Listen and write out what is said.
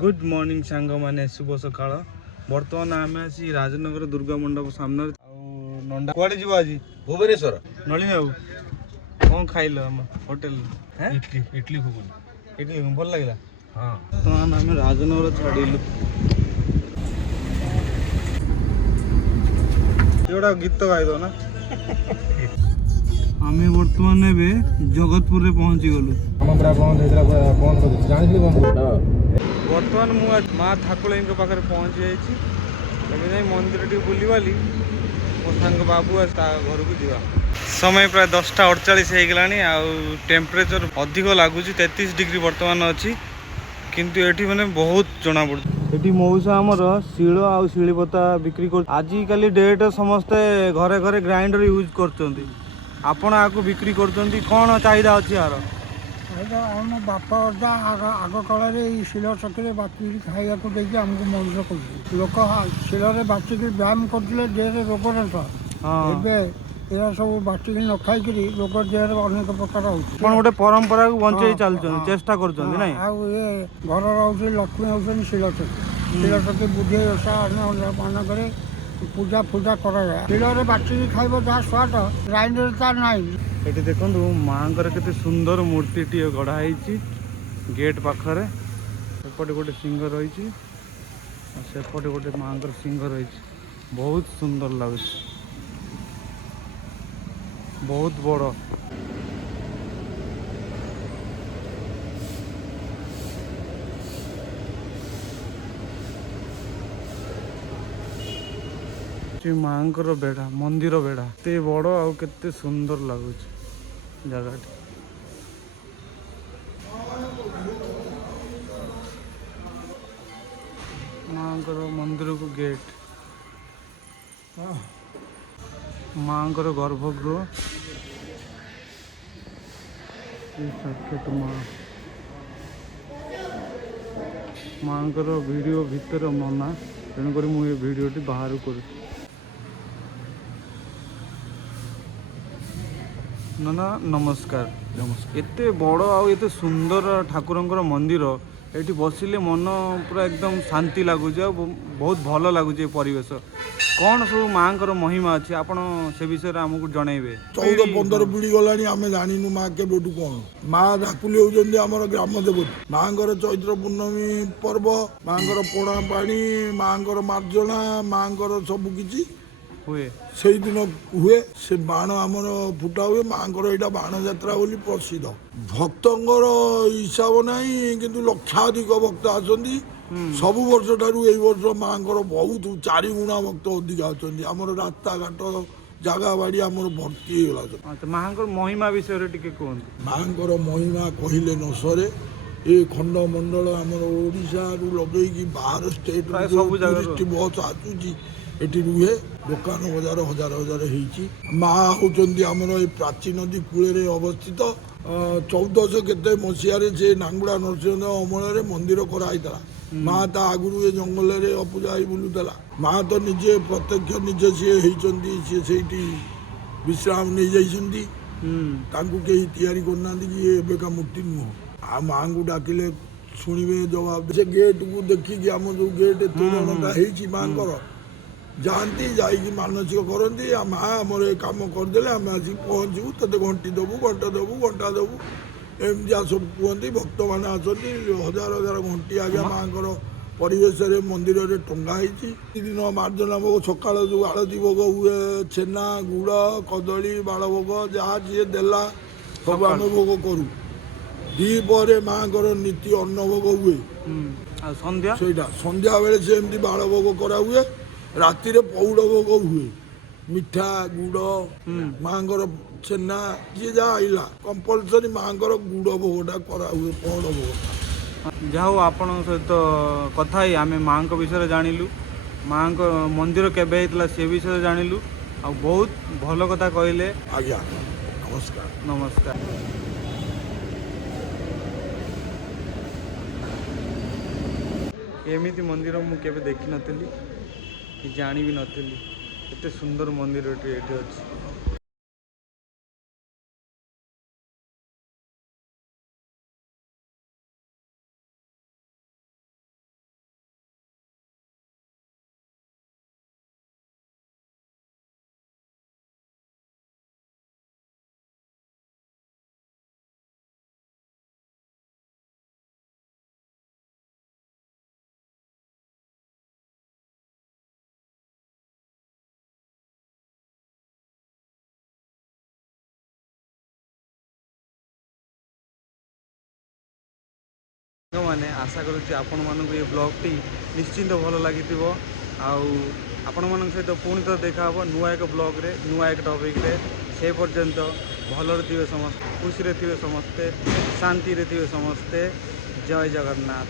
Good morning सांग माने शुभ सकाळ बर्तमान आम आसी राजनगर दुर्गा मंडप सामने नंदा कुआडे जीव आज भुवनेश्वर नलिनी बाबू कौन खाइल हम होटल इडली इडली घुगुनी इडली भल लगे हाँ बर्तमान आम राजनगर छाड़िलु एगोटा गीत गाइद ना आम बर्तमान जगतपुर में पहुंची गलु बर्तमान मुझे माँ ठाकुराणी पाखे पहुँची जाइए मंदिर टी बुलवाली मो सांग बाबू घर को जा समय प्राय 10:48 हो टेम्परेचर अधिक लगुच 33 डिग्री बर्तमान अच्छी किंतु एठी माने बहुत जना पड़े ये मौसा आमर शिल आ शिलीपता बिक्री कर आजिकल डेट समस्ते घरे घरे ग्राइंडर यूज कर आपण आपको बिक्री कर कौन चाहिदा अच्छी यार आम बापा अदा आग काल शिल चकी बाकी खाया आमको मनुष्य कर लोक शिल बाचिक व्यायाम करते देह रोग एरा सब बाटिक न खाई लोक देह अनेक प्रकार गोटे परंपरा को बंचे चलते चेष्टा कर घर रोचे लक्ष्मी हूँ शिल चकी बुद्धि ओषा मानक पूजा फूजा कर शिल बाटिक खाइब जहाँ स्वाद ग्राइंडर तार ना ये देखो माँ के सुंदर मूर्ति टी गढ़ाई गेट पाखरे सेपटे गोटे सिंह रही सेपटे गोटे माँ सिंह रही बहुत सुंदर लगुच बहुत बड़ माँ बेढ़ा मंदिर बेढ़ा एते बड़ आउ केते सुंदर लगुच जगह माँ मंदिर को गेट माँ गर्भगृह साक्षात माँ वीडियो भितर मना तेणुक मुझे भिडटी बाहर कर नाना नमस्कार नमस्कार एते बड़ आते सुंदर ठाकुरंकर मंदिर ये बसिले मन पूरा एकदम शांति लगुच बहुत भल लगुच परिवेश कौन सब माँ महिमा अच्छी आप से विषय आमको जनइबे 14-15 पीढ़ी गलानी आम जानू माँ के बेटू कौन माँ धाकुली होती आम ग्राम देवती माँ चैत्र पूर्णमी पर्व माँ पोड़ा पानी माँ मार्जना माँ सबकि हुए से दिन हुए से बाण आमर फुटा हुए माँ यहाँ बाण जात्रा बोली प्रसिद्ध भक्तर हिसाब ना किंतु लक्षाधिक भक्त आसती सबु वर्ष ठारू यही वर्ष माँ बहुत 4 गुणा भक्त अधिक आसती आमर रास्ता घाट जगह बाड़ी आमर भर्ती होगा माँ महिमा विषय कहते माँ महिमा कहले न सरे ये खंडमंडल आमर ओडिशा लगे बाहर स्टेट टूरिस्ट बस आसूची एटी रुहे दुकान बजार हजार हजार माँ होती आमर ये प्राची नदी कूल अवस्थित 1400 केते मसीह से नांगुड़ा नरसिंह अमल मंदिर कराई माँ ता आगुरी ये जंगल अपूजा बुलूला माँ तो निजे प्रत्यक्ष निजे सी से विश्राम नहीं जाती कहीं तैयारी करना कि ये एवं मूर्ति नुह आ माँ को डाकिले शुणे जवाब से गेट को देखिकी आम जो गेट तोरणटा हो माँ जाती जाकि मानसिक करती माँ आमर ये कम करदे आम आसिक पहुँचू ते घंटी देवु घंटा देवु एमती सब कहते भक्त मैंने आसती हजार हजार घंटी आगे माँ परिवेश मंदिर में टंगाई दिन मार्जना भोग सका जो आलती भोग हुए छेना गुड़ कदली बाड़ भोग जहाँ जी देला सब आम भोग करूँ दीपर माँ नीति अन्न भोग हुए संध्या बेले से एमती बाड़ भोग करा हुए राति पौड़ भोग हुए मिठा गुड़ माँ छेना जी जहाँ आईला कंपलसरी माँ गुड़ भोगटा करा हुए पौड़ भोग जाओ आपण सहित कथा आम माँ विषय जानिलु माँ मंदिर केबे होता से विषय जानिलु आ बहुत भल कथा कहले आज्ञा नमस्कार नमस्कार एमती मंदिर मुझे देखी नी कि जानी भी नी एते सुंदर मंदिर ये अच्छी। ମାନେ ଆଶା କରୁଛି ଆପଣମାନଙ୍କୁ ଏ ବ୍ଲଗ୍ଟି ନିଶ୍ଚିନ୍ତ ଭଲ ଲାଗିଥିବ। ଆଉ ଆପଣମାନଙ୍କ ସହିତ ପୁଣି ଥରେ ଦେଖା ହେବ ନୂଆ ଏକ ବ୍ଲଗ୍ରେ ନୂଆ ଏକ ଟପିକ୍ରେ। ସେ ପର୍ଯ୍ୟନ୍ତ ଭଲରେ ଥିବେ ସମସ୍ତେ, ଖୁସିରେ ଥିବେ ସମସ୍ତେ, ଶାନ୍ତିରେ ଥିବେ ସମସ୍ତେ। ଜୟ ଜଗନ୍ନାଥ।